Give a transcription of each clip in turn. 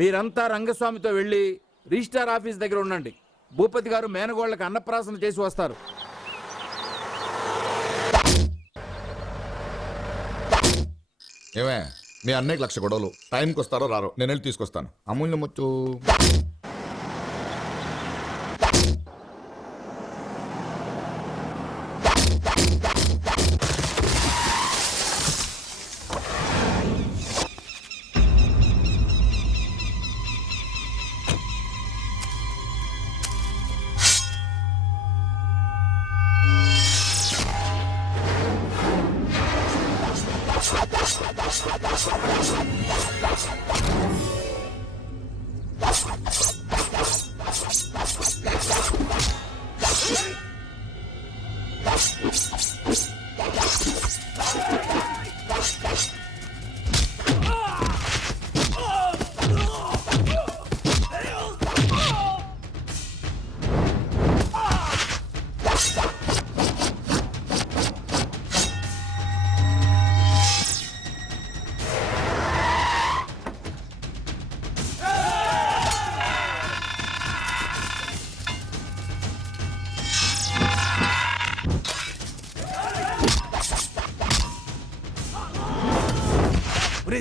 మీరంతా రంగస్వామితో వెళ్ళి registrar office దగ్గర ఉండండి. భూపతి గారు మేనగోళ్లకు అన్నప్రాసన చేసి వస్తారు. ఏమే మీ అన్నయ్యకి 1,00,000 గొడవలు. టైంకి వస్తారో రారో, నేను వెళ్ళి తీసుకొస్తాను. అమూల్యం వచ్చు.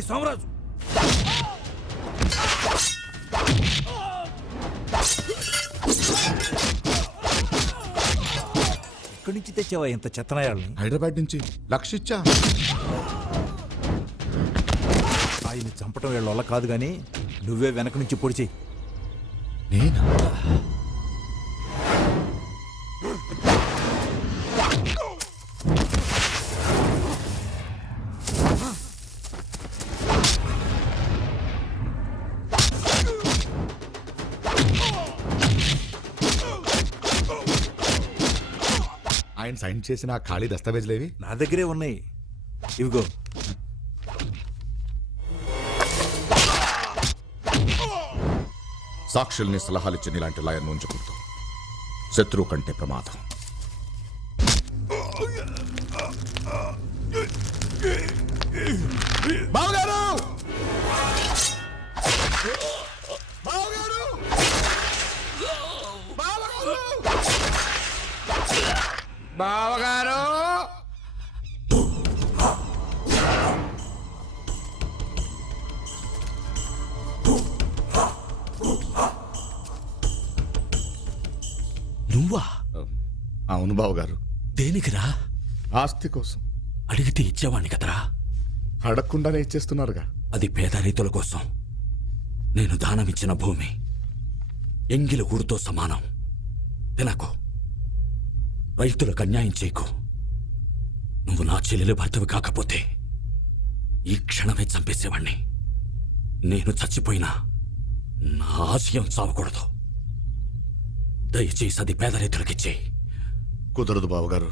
సోమరాజు, ఇక్కడి నుంచి తెచ్చావా ఇంత చెత్తనాయాలని? హైదరాబాద్ నుంచి 1,00,000 ఇచ్చా. ఆయన్ని చంపటం వీళ్ళ వల్ల కాదు కానీ నువ్వే వెనక నుంచి పొడిచి. నేనా? ఆయన సైన్ చేసిన ఆ ఖాళీ దస్తావేజులేవి నా దగ్గరే ఉన్నాయి, ఇవిగో. సాక్షుల్ని సలహాలిచ్చిన ఇలాంటి లాయర్ను ఉంచకూడదు. శత్రువు కంటే ప్రమాదం. బావగారు! బావగారు! బావగారు! నువ్వా? అవును బావగారు. దేనికిరా? ఆస్తి కోసం. అడిగితే ఇచ్చేవాణ్ణి కదరా. అడగకుండానే ఇచ్చేస్తున్నారుగా. అది పేద రైతుల కోసం నేను దానమిచ్చిన భూమి. ఎంగిలి ఊరుతో సమానం. తినకు, రైతులకు అన్యాయం చేయకు. నువ్వు నా చెల్లెలి భర్తవి కాకపోతే ఈ క్షణమే చంపేసేవాణ్ణి. నేను చచ్చిపోయినా నా ఆశయం చావకూడదు. దయచేసి అది పేద రైతులకిచ్చే. కుదరదు బావగారు.